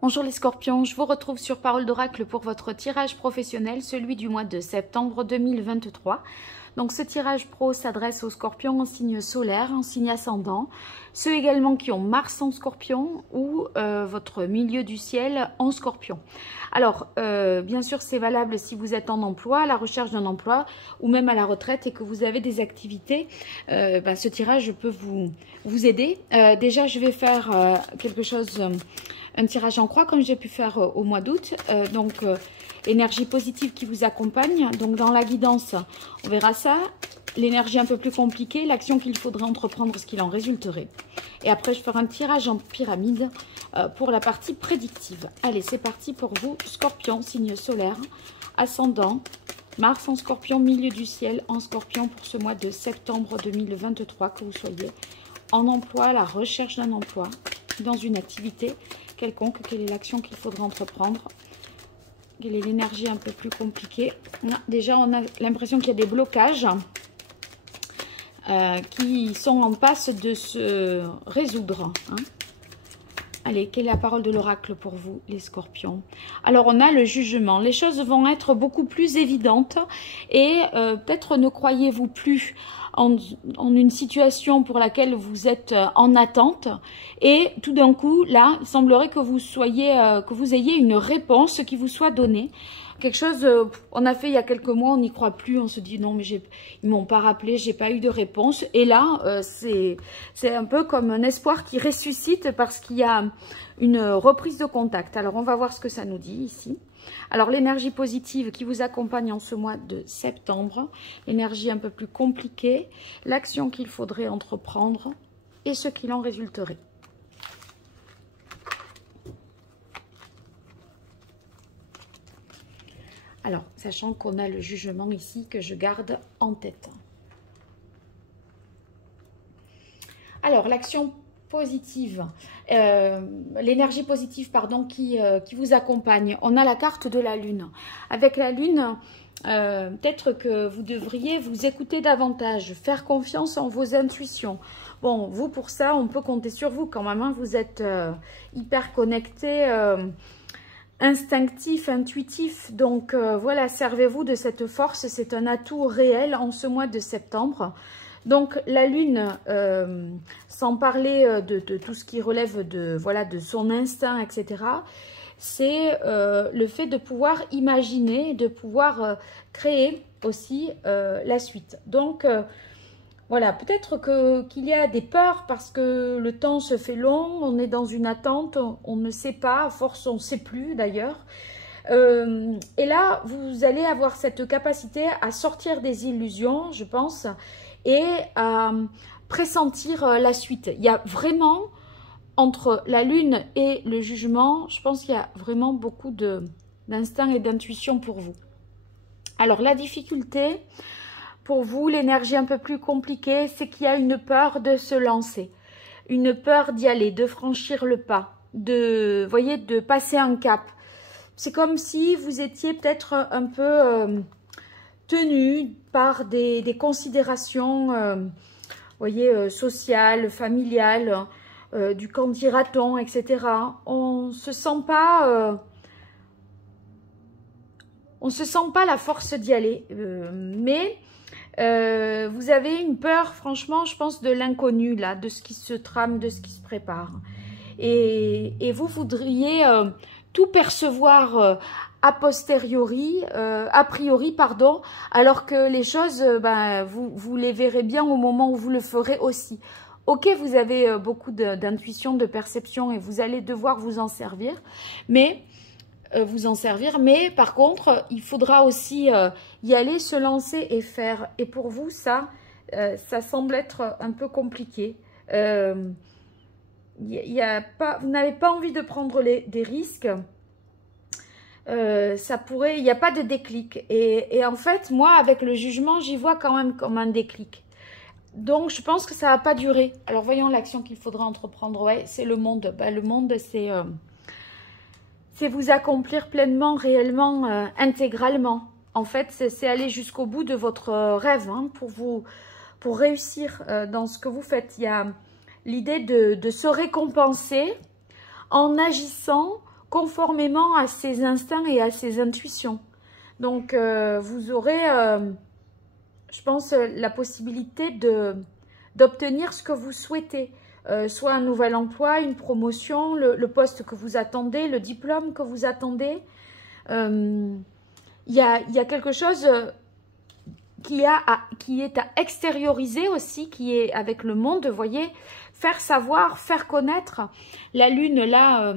Bonjour les scorpions, je vous retrouve sur Parole d'Oracle pour votre tirage professionnel, celui du mois de septembre 2023. Donc ce tirage pro s'adresse aux scorpions en signe solaire, en signe ascendant, ceux également qui ont Mars en scorpion ou votre milieu du ciel en scorpion. Alors bien sûr c'est valable si vous êtes en emploi, à la recherche d'un emploi ou même à la retraite et que vous avez des activités, ce tirage peut vous aider. Déjà je vais faire quelque chose... un tirage en croix comme j'ai pu faire au mois d'août, énergie positive qui vous accompagne, donc dans la guidance on verra ça, l'énergie un peu plus compliquée, l'action qu'il faudrait entreprendre, ce qu'il en résulterait, et après je ferai un tirage en pyramide pour la partie prédictive. Allez c'est parti pour vous scorpion, signe solaire, ascendant, Mars en scorpion, milieu du ciel en scorpion pour ce mois de septembre 2023, que vous soyez en emploi, à la recherche d'un emploi, dans une activité quelconque, quelle est l'action qu'il faudra entreprendre, quelle est l'énergie un peu plus compliquée. Déjà on a l'impression qu'il y a des blocages qui sont en passe de se résoudre, hein. Allez, quelle est la parole de l'oracle pour vous, les scorpions? Alors, on a le jugement. Les choses vont être beaucoup plus évidentes et peut-être ne croyez-vous plus en une situation pour laquelle vous êtes en attente. Et tout d'un coup, là, il semblerait que vous ayez une réponse qui vous soit donnée. Quelque chose, on a fait il y a quelques mois, on n'y croit plus, on se dit non mais ils m'ont pas rappelé, j'ai pas eu de réponse. Et là, c'est un peu comme un espoir qui ressuscite parce qu'il y a une reprise de contact. Alors on va voir ce que ça nous dit ici. Alors l'énergie positive qui vous accompagne en ce mois de septembre, l'énergie un peu plus compliquée, l'action qu'il faudrait entreprendre et ce qu'il en résulterait. Alors, sachant qu'on a le jugement ici que je garde en tête. Alors, l'action positive, l'énergie positive, pardon, qui vous accompagne. On a la carte de la Lune. Avec la Lune, peut-être que vous devriez vous écouter davantage, faire confiance en vos intuitions. Bon, vous, pour ça, on peut compter sur vous quand même, hein. Vous êtes hyper connecté, instinctif, intuitif, donc voilà, servez-vous de cette force, c'est un atout réel en ce mois de septembre. Donc la Lune, sans parler de tout ce qui relève de son instinct, etc., c'est le fait de pouvoir imaginer, de pouvoir créer aussi la suite. Donc voilà, peut-être qu'il y a des peurs parce que le temps se fait long, on est dans une attente, on ne sait pas, à force on ne sait plus d'ailleurs. Et là, vous allez avoir cette capacité à sortir des illusions, je pense, et à pressentir la suite. Il y a vraiment, entre la Lune et le jugement, je pense qu'il y a vraiment beaucoup d'instinct et d'intuition pour vous. Alors la difficulté... Pour vous, l'énergie un peu plus compliquée, c'est qu'il y a une peur de se lancer, une peur d'y aller, de franchir le pas, de passer un cap. C'est comme si vous étiez peut-être un peu tenu par des considérations, sociales, familiales, du qu'en dira-t-on, etc. On se sent pas la force d'y aller, mais vous avez une peur, franchement, je pense, de l'inconnu, là, de ce qui se trame, de ce qui se prépare. Et vous voudriez tout percevoir a priori, pardon, alors que les choses, vous les verrez bien au moment où vous le ferez aussi. Ok, vous avez beaucoup d'intuition, de perception et vous allez devoir vous en servir, mais... par contre, il faudra aussi y aller, se lancer et faire. Et pour vous, ça semble être un peu compliqué. Vous n'avez pas envie de prendre des risques. Il n'y a pas de déclic. Et en fait, moi, avec le jugement, j'y vois quand même comme un déclic. Donc, je pense que ça ne va pas durer. Alors, voyons l'action qu'il faudra entreprendre. Ouais, c'est le monde. Le monde, c'est vous accomplir pleinement, réellement, intégralement. En fait, c'est aller jusqu'au bout de votre rêve, hein, pour réussir dans ce que vous faites. Il y a l'idée de se récompenser en agissant conformément à ses instincts et à ses intuitions. Donc, vous aurez, je pense, la possibilité d'obtenir ce que vous souhaitez. Soit un nouvel emploi, une promotion, le poste que vous attendez, le diplôme que vous attendez. Il y a quelque chose qui est à extérioriser aussi, qui est avec le monde, vous voyez, faire savoir, faire connaître. La lune, là,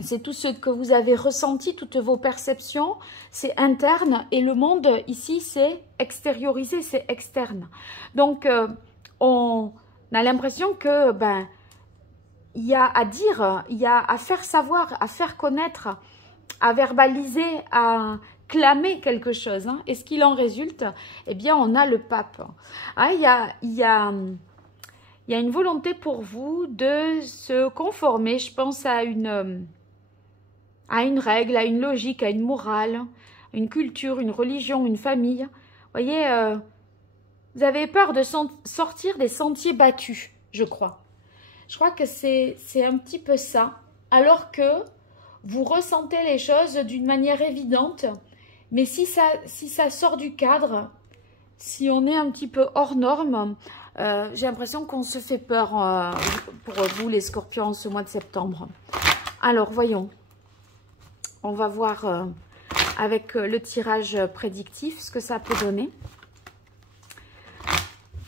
c'est tout ce que vous avez ressenti, toutes vos perceptions, c'est interne, et le monde, ici, c'est extériorisé, c'est externe. Donc, on a l'impression que, il y a à dire, il y a à faire savoir, à faire connaître, à verbaliser, à clamer quelque chose. Hein. Et ce qu'il en résulte, eh bien, on a le pape. Ah, il y a une volonté pour vous de se conformer, je pense, à une règle, à une logique, à une morale, une culture, une religion, une famille. Vous voyez, vous avez peur de sortir des sentiers battus, je crois. Je crois que c'est un petit peu ça. Alors que vous ressentez les choses d'une manière évidente, mais si ça sort du cadre, si on est un petit peu hors norme, j'ai l'impression qu'on se fait peur pour vous les scorpions en ce mois de septembre. Alors, voyons. On va voir avec le tirage prédictif ce que ça peut donner.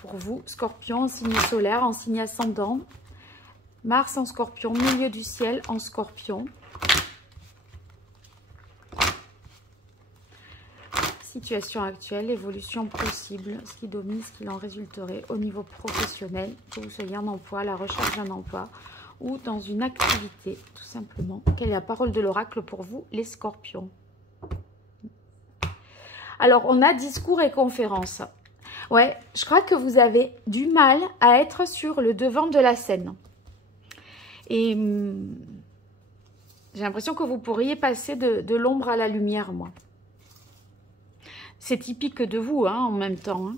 Pour vous, scorpion en signe solaire, en signe ascendant. Mars en scorpion, milieu du ciel en scorpion. Situation actuelle, évolution possible, ce qui domine, ce qu'il en résulterait au niveau professionnel, que vous soyez en emploi, à la recherche d'un emploi ou dans une activité, tout simplement. Quelle est la parole de l'oracle pour vous, les scorpions? Alors, on a discours et conférences. Ouais, je crois que vous avez du mal à être sur le devant de la scène. Et j'ai l'impression que vous pourriez passer de l'ombre à la lumière, moi. C'est typique de vous, hein, en même temps. Hein.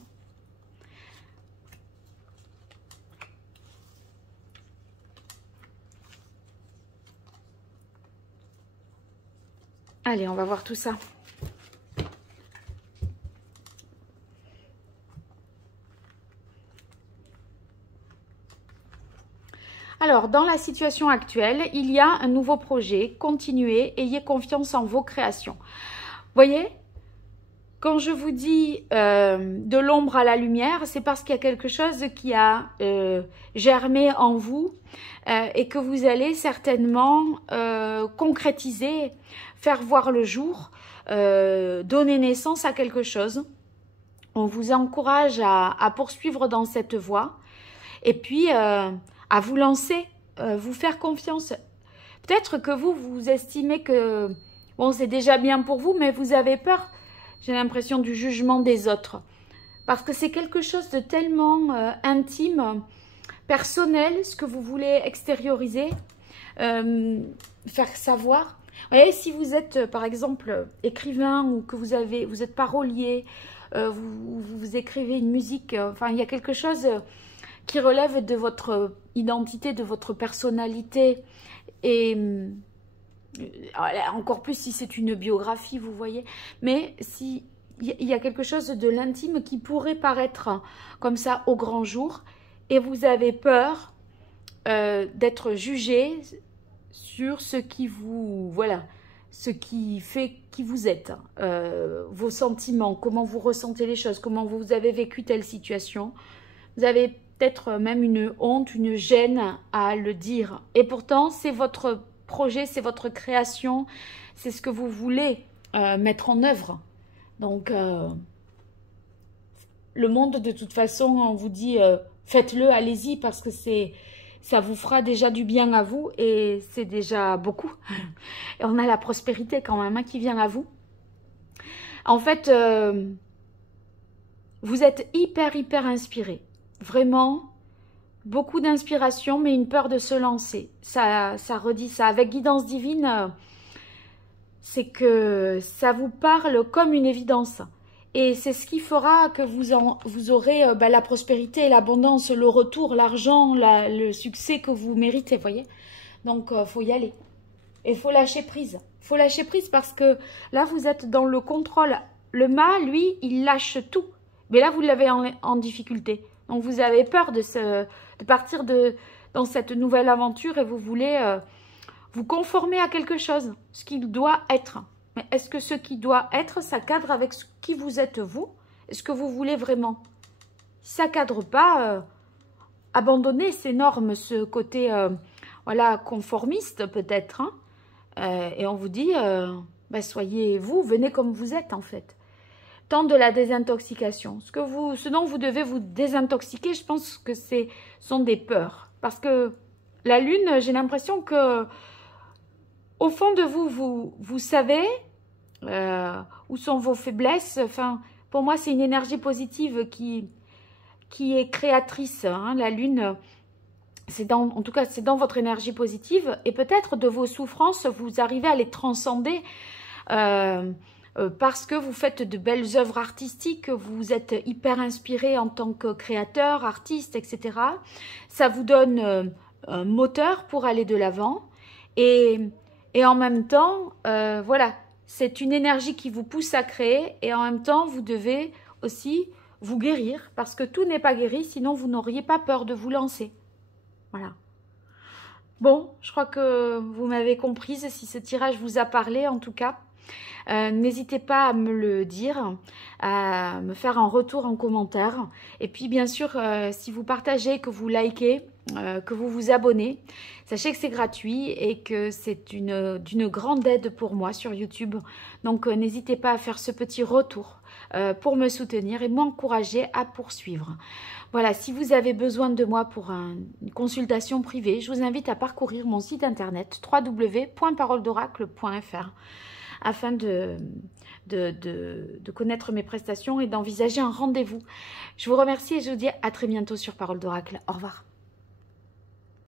Allez, on va voir tout ça. Alors, dans la situation actuelle, il y a un nouveau projet. Continuez, ayez confiance en vos créations. Vous voyez, quand je vous dis de l'ombre à la lumière, c'est parce qu'il y a quelque chose qui a germé en vous et que vous allez certainement concrétiser, faire voir le jour, donner naissance à quelque chose. On vous encourage à poursuivre dans cette voie et puis à vous lancer, vous faire confiance. Peut-être que vous estimez que bon, c'est déjà bien pour vous, mais vous avez peur, j'ai l'impression, du jugement des autres. Parce que c'est quelque chose de tellement intime, personnel, ce que vous voulez extérioriser, faire savoir. Vous voyez, si vous êtes, par exemple, écrivain ou que vous êtes parolier, vous écrivez une musique, enfin, il y a quelque chose qui relève de votre identité, de votre personnalité. Et encore plus si c'est une biographie, vous voyez. Mais si il y a quelque chose de l'intime qui pourrait paraître comme ça au grand jour, et vous avez peur d'être jugé sur ce qui vous, voilà, ce qui fait qui vous êtes, vos sentiments, comment vous ressentez les choses, comment vous avez vécu telle situation. Vous avez peut-être même une honte, une gêne à le dire. Et pourtant, c'est votre projet, c'est votre création, c'est ce que vous voulez mettre en œuvre. Donc, le monde, de toute façon, on vous dit faites-le, allez-y, parce que ça vous fera déjà du bien à vous et c'est déjà beaucoup. Et on a la prospérité quand même hein, qui vient à vous. En fait, vous êtes hyper inspiré. Vraiment, beaucoup d'inspiration, mais une peur de se lancer. Ça redit ça. Avec guidance divine, c'est que ça vous parle comme une évidence. Et c'est ce qui fera que vous aurez la prospérité, l'abondance, le retour, l'argent, le succès que vous méritez, voyez. Donc, faut y aller. Et il faut lâcher prise. Il faut lâcher prise parce que là, vous êtes dans le contrôle. Le mât, lui, il lâche tout. Mais là, vous l'avez en difficulté. Donc, vous avez peur de partir dans cette nouvelle aventure et vous voulez vous conformer à quelque chose, ce qui doit être. Mais est-ce que ce qui doit être, ça cadre avec ce qui vous êtes vous? Est-ce que vous voulez vraiment? Si ça ne cadre pas, abandonnez ces normes, ce côté voilà, conformiste peut-être. Hein, et on vous dit, bah, soyez vous, venez comme vous êtes en fait. Temps de la désintoxication. Ce dont vous devez vous désintoxiquer, je pense que ce sont des peurs. Parce que la lune, j'ai l'impression que au fond de vous, vous savez où sont vos faiblesses. Enfin, pour moi, c'est une énergie positive qui est créatrice. Hein. La lune, en tout cas, c'est dans votre énergie positive. Et peut-être de vos souffrances, vous arrivez à les transcender parce que vous faites de belles œuvres artistiques, vous êtes hyper inspiré en tant que créateur, artiste, etc. Ça vous donne un moteur pour aller de l'avant. Et en même temps, voilà, c'est une énergie qui vous pousse à créer. Et en même temps, vous devez aussi vous guérir parce que tout n'est pas guéri, sinon vous n'auriez pas peur de vous lancer. Voilà. Bon, je crois que vous m'avez comprise, si ce tirage vous a parlé en tout cas. N'hésitez pas à me le dire, à me faire un retour en commentaire. Et puis bien sûr, si vous partagez, que vous likez, que vous vous abonnez, sachez que c'est gratuit et que c'est d'une grande aide pour moi sur YouTube. Donc n'hésitez pas à faire ce petit retour pour me soutenir et m'encourager à poursuivre. Voilà, si vous avez besoin de moi pour une consultation privée, je vous invite à parcourir mon site internet www.paroledoracle.fr afin de connaître mes prestations et d'envisager un rendez-vous. Je vous remercie et je vous dis à très bientôt sur Parole d'Oracle. Au revoir.